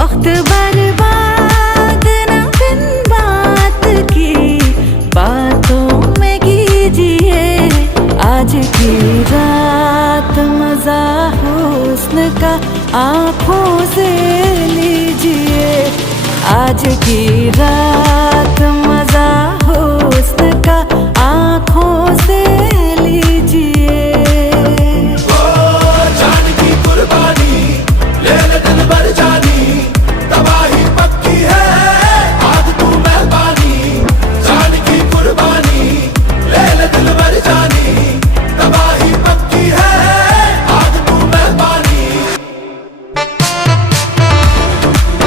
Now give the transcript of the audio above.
वक्त बर्बाद न बिन बात की बातों में कीजिए। आज की रात मजा हुस्न का आँखों से लीजिए। आज की रात